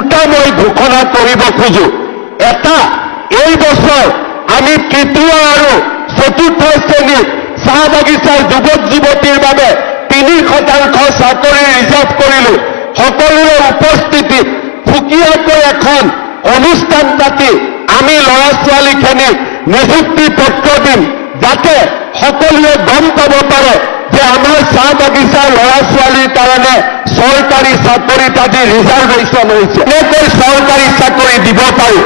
দুটা মই ঘোষণা কৰিব খোজো। এটা, এই বছৰ আমি তৃতীয় আৰু চতুৰ্থ শ্ৰেণীৰ চাহ বাগিচাৰ যুৱক যুৱতীৰ বাবে 3% চাকৰি ৰিজাৰ্ভ কৰিলো। সকলোৰে উপস্থিতিত সুকীয়াকৈ এখন অনুষ্ঠান পাতি আমি ল'ৰা ছোৱালীখিনিক নিযুক্তি পত্ৰ দিম, যাতে সকলোৱে গম পাব পাৰে যে আমাৰ চাহ বাগিচাৰ ল'ৰা ছোৱালীৰ কাৰণে চৰকাৰী চাকৰিত আজি ৰিজাৰ্ভেশ্যন হৈছে। এনেকৈ চৰকাৰী চাকৰি দিব পাৰি।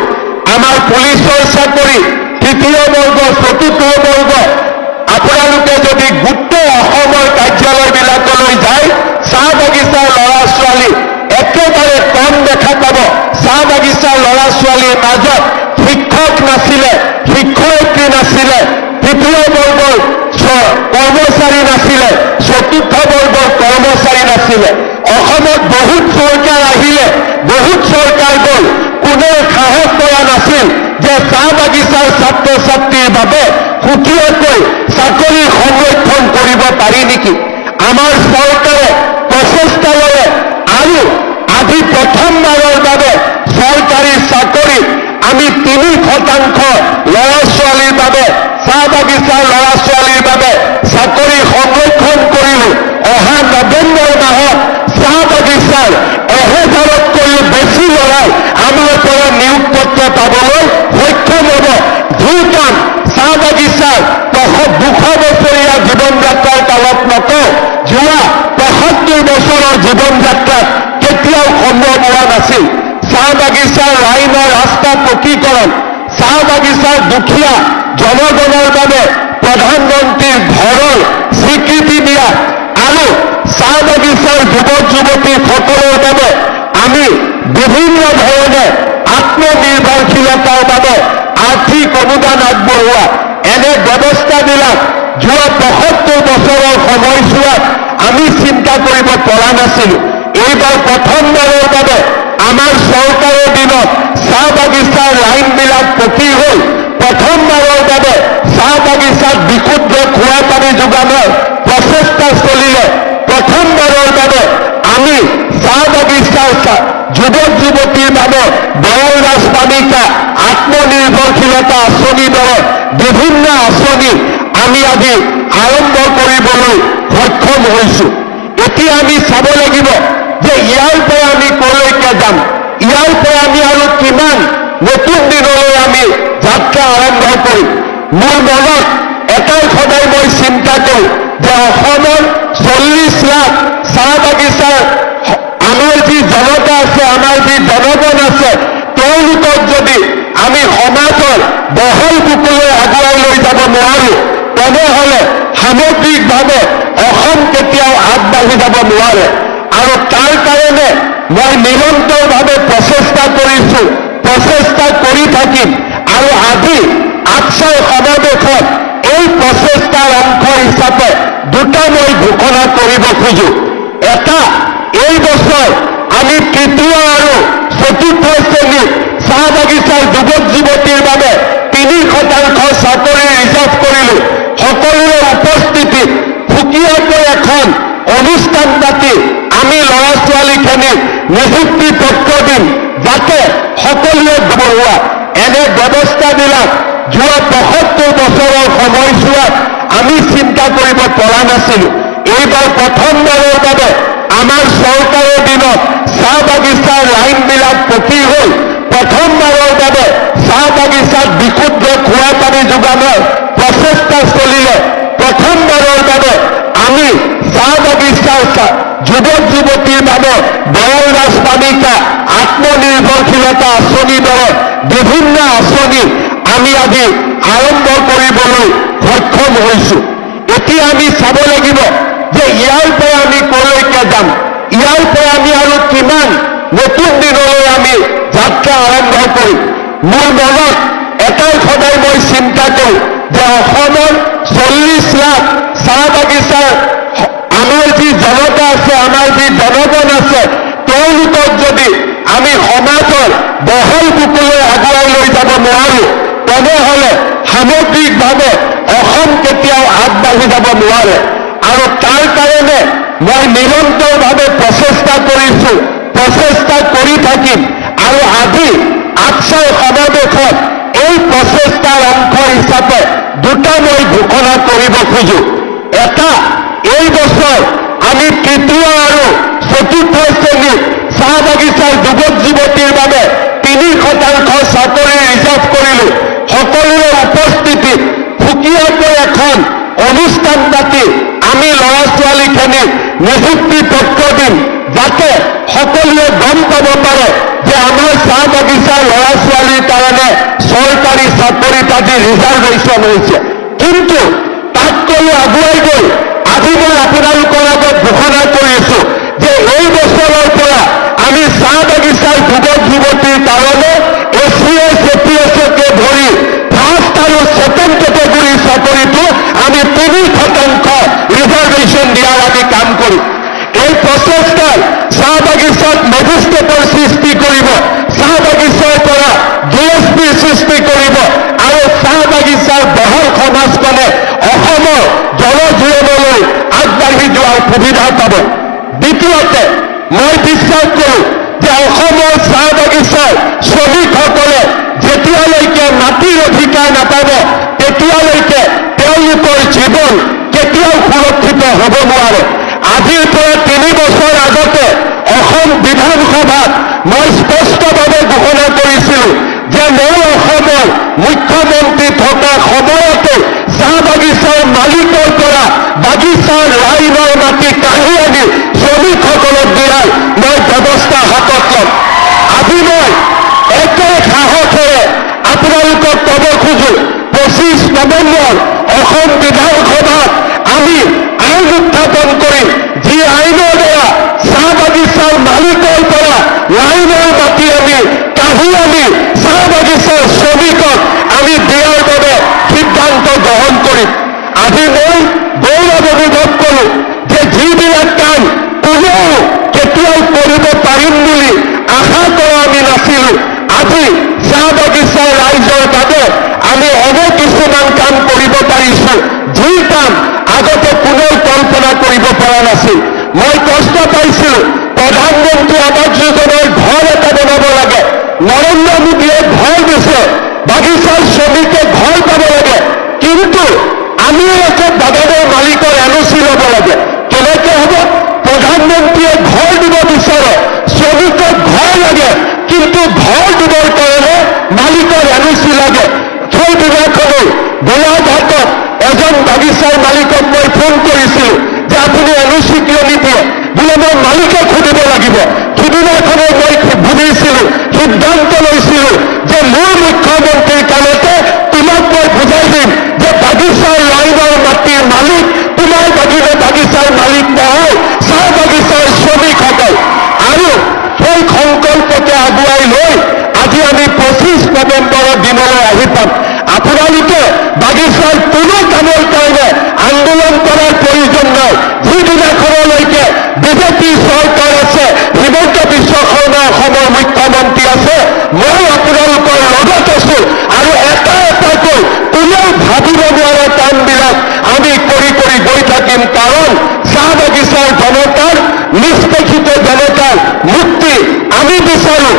আমাৰ পুলিচৰ চাকৰি তৃতীয় বৰ্গ চতুৰ্থ বৰ্গ আপোনালোকে যদি গোটেই অসমৰ কাৰ্যালয়বিলাকলৈ যায়, চাহ বাগিচাৰ ল'ৰা ছোৱালী একেবাৰে কম দেখা পাব। চাহ বাগিচাৰ ল'ৰা ছোৱালীৰ মাজত শিক্ষক নাছিলে, শিক্ষয়িত্ৰী নাছিলে, তৃতীয় বৰ্গৰ কৰ্মচাৰী নাছিলে, চতুৰ্থ বৰ্গৰ কৰ্মচাৰী নাছিলে। অসমত বহুত চৰকাৰ আহিলে, বহুত চৰকাৰ গ'ল, কোনেও সাহস কৰা নাছিল যে চাহ বাগিচাৰ ছাত্ৰ ছাত্ৰীৰ বাবে সুকীয়াকৈ চাকৰি সংৰক্ষণ কৰিব পাৰি নেকি। আমাৰ চৰকাৰে প্ৰচেষ্টা ল'লে আৰু আজি প্ৰথমবাৰৰ বাবে চৰকাৰী চাকৰিত আমি 3% ল'ৰা ছোৱালীৰ বাবে চাহ বাগিচাৰ ল'ৰা ছোৱালীৰ বাবে চাকৰি সংৰক্ষণ কৰিলো। অহা নৱেম্বৰ মাহত চাহ বাগিচাৰ 1000তকৈও বেছি ল'ৰাই আমাৰ পৰা নিয়োগ পত্ৰ পাবলৈ সক্ষম হ'ব। যি কাম চাহ বাগিচাৰ 200 বছৰীয়া জীৱন যাত্ৰাৰ কালত নকওঁ, যোৱা 75 বছৰৰ জীৱন যাত্ৰাত কেতিয়াও সম্ভৱ হোৱা নাছিল। চাহ বাগিচাৰ লাইনৰ ৰাস্তা পকীকৰণ, চাহ বাগিচাৰ দুখীয়া জনগণৰ বাবে প্ৰধানমন্ত্ৰীৰ ঘৰৰ স্বীকৃতি দিয়া আৰু চাহ বাগিচাৰ যুৱক যুৱতীসকলৰ বাবে আমি বিভিন্ন ধৰণে আত্মনিৰ্ভৰশীলতাৰ বাবে আৰ্থিক অনুদান আগবঢ়োৱা, এনে ব্যৱস্থাবিলাক যোৱা 75 বছৰৰ সময়ছোৱাত আমি চিন্তা কৰিব পৰা নাছিলো। এইবাৰ প্ৰথমবাৰৰ বাবে আমাৰ চৰকাৰৰ দিনত চাহ বাগিচাৰ লাইনবিলাক পকী হ'ল। প্ৰথমবাৰৰ বাবে চাহ বাগিচাত বিশুদ্ধ খোৱা পানী যোগানৰ প্ৰচেষ্টা চলিলে। প্ৰথমবাৰৰ বাবে আমি চাহ বাগিচাৰ যুৱক যুৱতীৰ বাবে বয়ল ৰাজবালিকা আত্মনিৰ্ভৰশীলতা আঁচনিৰ দৰে বিভিন্ন আঁচনি আমি আজি আৰম্ভ কৰিবলৈ সক্ষম হৈছো। এতিয়া আমি চাব লাগিব যে ইয়াৰ পৰা আমি কলৈকে যাম, ইয়াৰ পৰা আমি আৰু কিমান নতুন দিনলৈ আমি যাত্ৰা আৰম্ভ কৰিম। মোৰ মনত এটাই সদায় মই চিন্তা কৰোঁ যে অসমৰ 40 লাখ চাহ বাগিচাৰ আমাৰ যি জনতা আছে, আমাৰ যি জনগণ আছে, তেওঁলোকক যদি আমি সমাজৰ বহল বুকুলৈ আগুৱাই লৈ যাব নোৱাৰো, তেনেহ'লে সামগ্ৰিকভাৱে অসম কেতিয়াও আগবাঢ়ি যাব নোৱাৰে। আৰু তাৰ কাৰণে মই নিৰন্তৰভাৱে প্ৰচেষ্টা কৰিছো, প্ৰচেষ্টা কৰি থাকিম। আৰু আজি আকছাৰ সমাৱেশত এই প্ৰচেষ্টাৰ অংশ হিচাপে দুটা মই ঘোষণা কৰিব খোজো। এটা, এই বছৰ আমি তৃতীয় আৰু চতুৰ্থ শ্ৰেণীৰ চাহ বাগিচাৰ যুৱক যুৱতীৰ বাবে 3% চাকৰি ৰিজাৰ্ভ কৰিলো। সকলোৰে উপস্থিতিত সুকীয়াকৈ এখন অনুষ্ঠান পাতি আমি ল'ৰা ছোৱালীখিনিক নিযুক্তি পত্ৰ দিম, যাতে সকলোৱে বঢ়োৱা এনে ব্যৱস্থাবিলাক যোৱা 75 বছৰৰ সময়ছোৱাত আমি চিন্তা কৰিব পৰা নাছিলো। এইবাৰ প্ৰথমবাৰৰ বাবে আমাৰ চৰকাৰৰ দিনত চাহ বাগিচাৰ লাইনবিলাক পকী হ'ল। প্ৰথমবাৰৰ বাবে চাহ বাগিচাত বিশুদ্ধ খোৱা পানী যোগানৰ প্ৰচেষ্টা চলিলে। প্ৰথমবাৰৰ বাবে আমি চাহ বাগিচাৰ যুৱক যুৱতীৰ বাবে বয়ল ৰাজবালিকা আত্মনিৰ্ভৰশীলতা আঁচনিৰ দৰে বিভিন্ন আঁচনি আমি আজি আৰম্ভ কৰিবলৈ সক্ষম হৈছো। এতিয়া আমি চাব লাগিব যে ইয়াৰ পৰা আমি কলৈকে যাম, ইয়াৰ পৰা আমি আৰু কিমান নতুন দিনলৈ আমি যাত্ৰা আৰম্ভ কৰিম। মোৰ মনত এটাই সদায় মই চিন্তা কৰোঁ যে অসমৰ 40 লাখ চাহ বাগিচাৰ আমাৰ যি জনতা আছে, আমাৰ যি জনগণ আছে, তেওঁলোকক যদি আমি সমাজৰ বহল বুকুলৈ আগুৱাই লৈ যাব নোৱাৰো, তেনেহ'লে সামগ্ৰিকভাৱে অসম কেতিয়াও আগবাঢ়ি যাব নোৱাৰে। আৰু তাৰ কাৰণে মই নিৰন্তৰভাৱে প্ৰচেষ্টা কৰিছো, প্ৰচেষ্টা কৰি থাকিম। বাক্সাৰ সমাৱেশত এই প্ৰচেষ্টাৰ অংশ হিচাপে দুটা মই ঘোষণা কৰিব খোজো। এটা, এই বছৰ আমি তৃতীয় আৰু চতুৰ্থ শ্ৰেণীৰ চাহ বাগিচাৰ যুৱক যুৱতীৰ বাবে 3% চাকৰি ৰিজাৰ্ভ কৰিলো। সকলোৰে উপস্থিতিত সুকীয়াকৈ এখন অনুষ্ঠান পাতি আমি ল'ৰা ছোৱালীখিনিক নিযুক্তি পত্ৰ দিম, যাতে সকলোৱে গম পাব পাৰে যে আমাৰ চাহ বাগিচাৰ ল'ৰা ছোৱালীৰ কাৰণে চৰকাৰী চাকৰিত আজি ৰিজাৰ্ভেশ্যন হৈছে। কিন্তু তাতকৈ আগুৱাই গৈ আজি মই আপোনালোকৰ আগত ঘোষণা কৰিছো যে এই বছৰৰ পৰা আমি চাহ বাগিচাৰ যুৱক যুৱতীৰ কাৰণে ACS, APSকে ধৰি ফাৰ্ষ্ট আৰু ছেকেণ্ড কেটেগৰীৰ চাকৰিটো আমি 3% ৰিজাৰ্ভেশ্যন দিয়াৰ আমি কাম কৰিম। এই প্ৰচেষ্টাই চাহ বাগিচাত মেজিষ্ট্ৰেটৰ সৃষ্টি কৰিব, চাহ বাগিচাৰ পৰা DSPৰ সৃষ্টি কৰিব আৰু চাহ বাগিচাৰ বহল সমাজখনে অসমৰ জনজীৱনলৈ আগবাঢ়ি যোৱাৰ সুবিধা পাব। দ্বিতীয়তে, মই বিশ্বাস কৰোঁ যে অসমৰ চাহ বাগিচাৰ শ্ৰমিকসকলে যেতিয়ালৈকে মাটিৰ অধিকাৰ নাপাব তেতিয়ালৈকে তেওঁলোকৰ জীৱন কেতিয়াও সুৰক্ষিত হ'ব নোৱাৰে। আজিৰ পৰা 3 বছৰ আগতে অসম বিধানসভাত মই স্পষ্টভাৱে ঘোষণা কৰিছিলোঁ যে মই অসমৰ মুখ্যমন্ত্ৰী থকা সময়তে চাহ বাগিচাৰ মালিকৰ পৰা বাগিচাৰ লাইনৰ মাটি কাঢ়ি আনি শ্ৰমিকসকলক দিয়াৰ মই ব্যৱস্থা হাতত ল'ম। আজি মই একে সাহসেৰে আপোনালোকক ক'ব খোজো, 25 নৱেম্বৰ অসম বিধানসভাত আমি আইন উত্থাপন কৰিম, যি আইনৰ দ্বাৰা চাহ বাগিচাৰ মালিকৰ পৰা লাইনৰ মাটি আমি কাঢ়ি আনি চাহ বাগিচাৰ শ্ৰমিকক আমি দিয়াৰ বাবে সিদ্ধান্ত গ্ৰহণ কৰিম। আজি মই গৌৰৱ অনুভৱ কৰোঁ যে যিবিলাক কাম কোনেও কেতিয়াও কৰিব পাৰিম বুলি আশা কৰা আমি নাছিলোঁ, আজি চাহ বাগিচাৰ ৰাইজৰ বাবে আমি এনে কিছুমান কাম কৰিব পাৰিছোঁ যি কাম আগতে কোনেও কল্পনা কৰিব পৰা নাছিল। মই কষ্ট পাইছিলোঁ, প্ৰধানমন্ত্ৰী আৱাস যোজনাৰ ঘৰ এটা বনাব লাগে, নৰেন্দ্ৰ মোদীয়ে ঘৰ দিছে, বাগিচাৰ শ্ৰমিকে ঘৰ পাব লাগে, কিন্তু আমি একে বাগানৰ মালিকৰ NOC ল'ব লাগে। কেনেকে হ'ব? প্ৰধানমন্ত্ৰীয়ে ঘৰ দিব বিচাৰে, শ্ৰমিকক ঘৰ লাগে, কিন্তু ঘৰ দিবৰ কাৰণে মালিকৰ NOC লাগে। সেই দিনাখনেই গোলাঘাটত এজন বাগিচাৰ মালিকক মই ফোন কৰিছিলোঁ যে আপুনি NOC কিয় নিদিয়ে? বোলে মই মালিকক সুধিব লাগিব। সিদিনাখনেই মই বুজিছিলোঁ, সিদ্ধান্ত লৈছিলোঁ যে মোৰ মুখ্যমন্ত্ৰীৰ কামতে তোমাক মই বুজাই দিম যে বাগিচাৰ লাইনৰ মাটিৰ মালিক তোমাৰ বাগিচাৰ মালিক নহয়, চাহ বাগিচাৰ শ্ৰমিকসকল। আৰু সেই সংকল্পকে আগুৱাই লৈ আজি আমি 25 নৱেম্বৰৰ দিনলৈ আহি পাম। আপোনালোকে বাগিচাৰ কোনো কামৰ কাৰণে আন্দোলন কৰাৰ প্ৰয়োজন নাই। যিদিনাখনলৈকে বিজেপি চৰকাৰ আছে, হিমন্ত বিশ্ব শৰ্মা অসমৰ মুখ্যমন্ত্ৰী আছে, মই আপোনালোকৰ লগত আছো আৰু এটা এটাকৈ কোনেও ভাবিব নোৱাৰা কামবিলাক আমি কৰি কৰি গৈ থাকিম। কাৰণ চাহ বাগিচাৰ জনতাৰ, নিষ্পেষিত জনতাৰ মুক্তি আমি বিচাৰোঁ।